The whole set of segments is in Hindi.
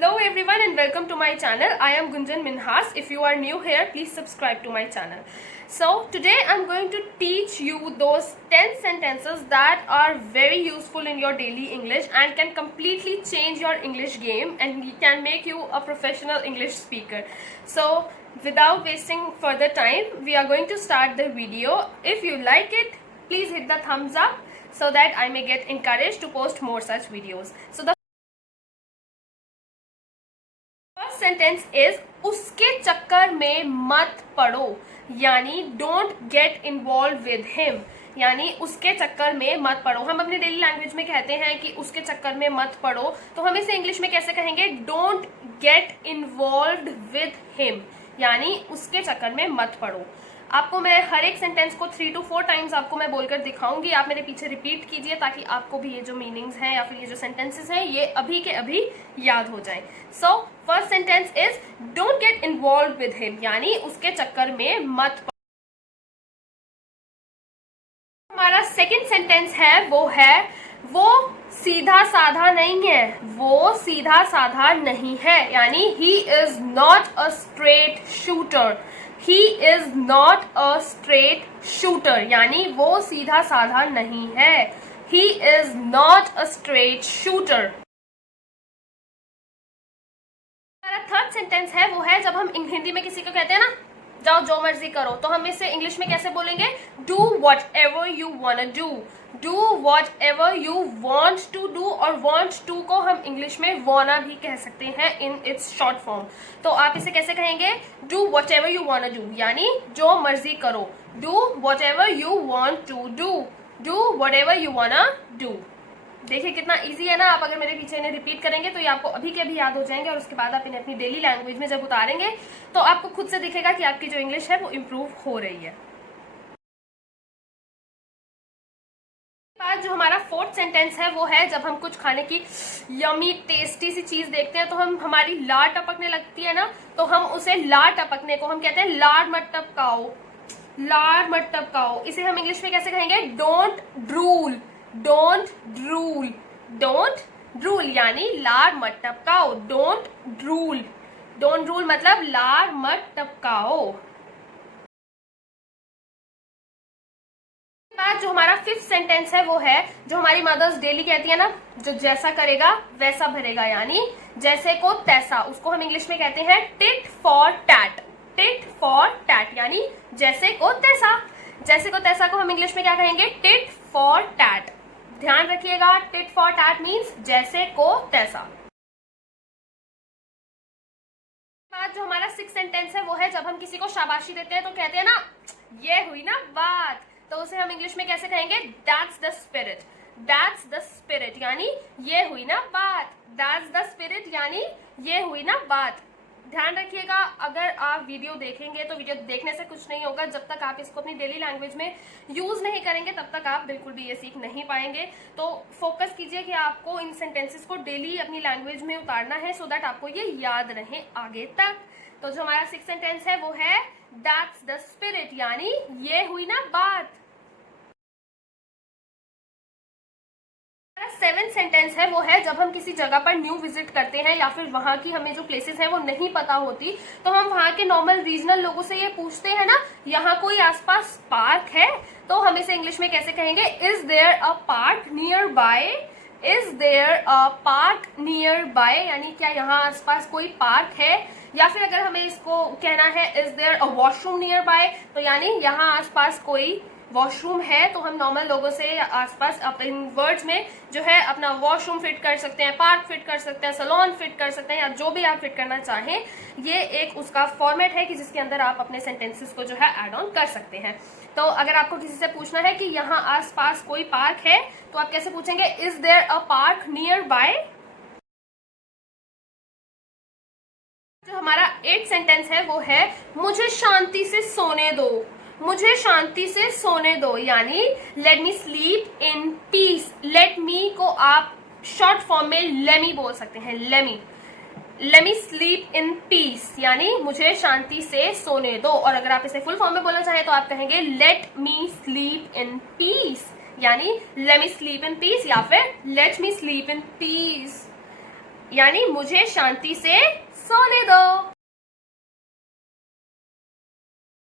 Hello everyone and welcome to my channel. I am Gunjan Minhas. If you are new here, please subscribe to my channel. So today I'm going to teach you those 10 sentences that are very useful in your daily English and can completely change your English game and can make you a professional English speaker. So without wasting further time, we are going to start the video. If you like it, please hit the thumbs up so that I may get encouraged to post more such videos. So the first sentence is उसके चक्कर में मत पड़ो, यानी don't get involve with him, यानी उसके चक्कर में मत पड़ो। हम अपने डेली लैंग्वेज में कहते हैं कि उसके चक्कर में मत पड़ो, तो हम इसे इंग्लिश में कैसे कहेंगे? Don't get involve with him, यानी उसके चक्कर में मत पड़ो। आपको मैं हर एक सेंटेंस को 3 to 4 टाइम्स आपको मैं बोलकर दिखाऊंगी, आप मेरे पीछे रिपीट कीजिए ताकि आपको भी ये जो मीनिंग्स हैं या फिर ये जो सेंटेंसेस हैं ये अभी के अभी याद हो जाएं। So first sentence is don't get involve with him, यानी उसके चक्कर में मत पड़ो। हमारा सेकेंड सेंटेंस है वो सीधा साधा नहीं है, वो सीधा साधा नहीं है, यानी he is not a straight shooter. He is not a straight shooter, यानी वो सीधा साधा नहीं है। He is not a straight shooter. हमारा थर्ड सेंटेंस है वो है जब हम हिंदी में किसी को कहते हैं ना जाओ जो मर्जी करो, तो हम इसे इंग्लिश में कैसे बोलेंगे? Do whatever you want do, do whatever you want to do, और वॉन्ट टू को हम इंग्लिश में वॉना भी कह सकते हैं इन इट्स शॉर्ट फॉर्म। तो आप इसे कैसे कहेंगे? Do whatever you want do, यानी जो मर्जी करो। Do whatever you want to do, do whatever you want do. देखिए कितना इजी है ना। आप अगर मेरे पीछे इन्हें रिपीट करेंगे तो ये आपको अभी के अभी याद हो जाएंगे, और उसके बाद आप इन्हें अपनी डेली लैंग्वेज में जब उतारेंगे तो आपको खुद से दिखेगा कि आपकी जो इंग्लिश है वो इम्प्रूव हो रही है। बाद जो हमारा फोर्थ सेंटेंस है वो है जब हम कुछ खाने की यमी टेस्टी सी चीज देखते हैं तो हमारी लार टपकने लगती है ना, तो हम उसे लार टपकने को हम कहते हैं लार मत टपकाओ, लार मत टपकाओ। इसे हम इंग्लिश में कैसे कहेंगे? Don't drool, don't drool, don't drool, यानी लार मत टपकाओ। डोंट ड्रूल, डोंट ड्रूल मतलब लार मत टपकाओ। बाद जो हमारा फिफ्थ सेंटेंस है वो है जो हमारी मदर्स डेली कहती है ना, जो जैसा करेगा वैसा भरेगा, यानी जैसे को तैसा। उसको हम इंग्लिश में कहते हैं tit for tat, tit for tat, यानी जैसे को तैसा। जैसे को तैसा को हम इंग्लिश में क्या कहेंगे? Tit for tat. ध्यान रखिएगा, टिट फॉर टैट मीन्स जैसे को तैसा। बाद जो हमारा सिक्स्थ सेंटेंस है वो है जब हम किसी को शाबाशी देते हैं तो कहते हैं ना ये हुई ना बात, तो उसे हम इंग्लिश में कैसे कहेंगे? That's the spirit, that's the spirit, यानी ये हुई ना बात। दैट्स द स्पिरिट, यानी ये हुई ना बात। ध्यान रखिएगा, अगर आप वीडियो देखेंगे तो वीडियो देखने से कुछ नहीं होगा। जब तक आप इसको अपनी डेली लैंग्वेज में यूज नहीं करेंगे तब तक आप बिल्कुल भी ये सीख नहीं पाएंगे। तो फोकस कीजिए कि आपको इन सेंटेंसेस को डेली अपनी लैंग्वेज में उतारना है सो दैट आपको ये याद रहे आगे तक। तो जो हमारा सिक्स्थ सेंटेंस है वो है दैट्स द स्पिरिट, यानी ये हुई ना बात। सेवेंथ सेंटेंस है वो है जब हम किसी जगह पर न्यू विजिट करते हैं या फिर वहां की हमें जो प्लेसेस हैं वो नहीं पता होती, तो हम वहां के नॉर्मल रीजनल लोगों से ये पूछते हैं ना यहाँ कोई आसपास पार्क है, तो हम इसे इंग्लिश में कैसे कहेंगे? Is there a park nearby, is there a park nearby, यानी क्या यहाँ आसपास कोई पार्क है। या फिर अगर हमें इसको कहना है is there a washroom nearby, तो यानी यहाँ आसपास कोई वॉशरूम है, तो हम नॉर्मल लोगों से आसपास अपने वर्ड्स में जो है अपना वॉशरूम फिट कर सकते हैं, पार्क फिट कर सकते हैं, सैलून फिट कर सकते हैं, या जो भी आप फिट करना चाहें। ये एक उसका फॉर्मेट है कि जिसके अंदर आप अपने सेंटेंसेस को जो है ऐड ऑन कर सकते हैं। तो अगर आपको किसी से पूछना है कि यहाँ आसपास कोई पार्क है तो आप कैसे पूछेंगे? Is there a park nearby. जो हमारा 8th सेंटेंस है वो है मुझे शांति से सोने दो, मुझे शांति से सोने दो, यानी let me sleep in peace. Let me को आप शॉर्ट फॉर्म में लेमी बोल सकते हैं, lemme, let me sleep in peace, यानी मुझे शांति से सोने दो। और अगर आप इसे फुल फॉर्म में बोलना चाहें तो आप कहेंगे let me sleep in peace, यानी let me sleep in peace या फिर let me sleep in peace. यानी मुझे शांति से सोने दो।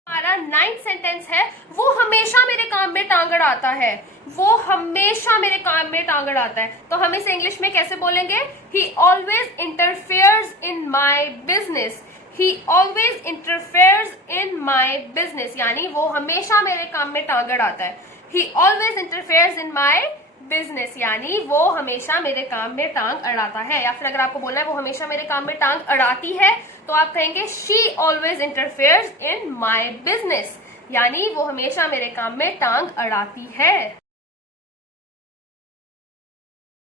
हमारा 9th सेंटेंस है, वो हमेशा मेरे काम में टांग अड़ाता है। वो हमेशा मेरे काम में टांग अड़ाता है, तो हम इसे इंग्लिश में कैसे बोलेंगे? ही always interferes in my business. He always interferes in my business, यानी वो हमेशा मेरे काम में टांग अड़ाता है। ही always interferes in my business, यानी वो हमेशा मेरे काम में टांग अड़ाता है। या फिर अगर आपको बोलना है वो हमेशा मेरे काम में टांग अड़ाती है, तो आप कहेंगे she always interferes in my business, यानी वो हमेशा मेरे काम में टांग अड़ाती है।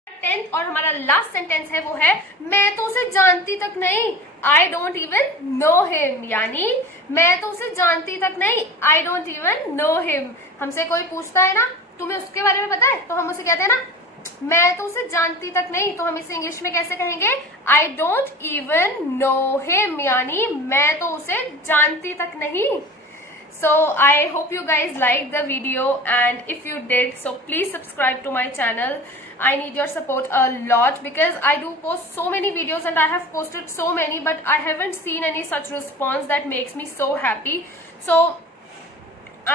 10th और हमारा लास्ट सेंटेंस है वो है, मैं तो उसे जानती तक नहीं, I don't even know him, यानी मैं तो उसे जानती तक नहीं, I don't even know him. हमसे कोई पूछता है ना तुम्हें उसके बारे में पता है, तो हम उसे कहते हैं ना मैं तो उसे जानती तक नहीं, तो हम इसे इंग्लिश में कैसे कहेंगे? I don't even know him, यानी मैं तो उसे जानती तक नहीं। So I hope you guys liked the video, and if you did, so please subscribe to my channel. I need your support a lot because I do post so many videos and I have posted so many, but I haven't seen any such response that makes me so happy. So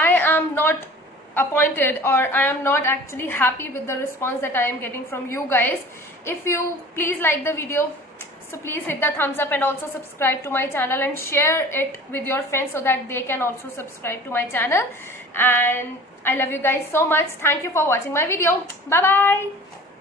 I am not appointed, or I am not actually happy with the response that I am getting from you guys. If you please like the video, so please hit the thumbs up and also subscribe to my channel and share it with your friends so that they can also subscribe to my channel. And I love you guys so much. Thank you for watching my video. Bye bye.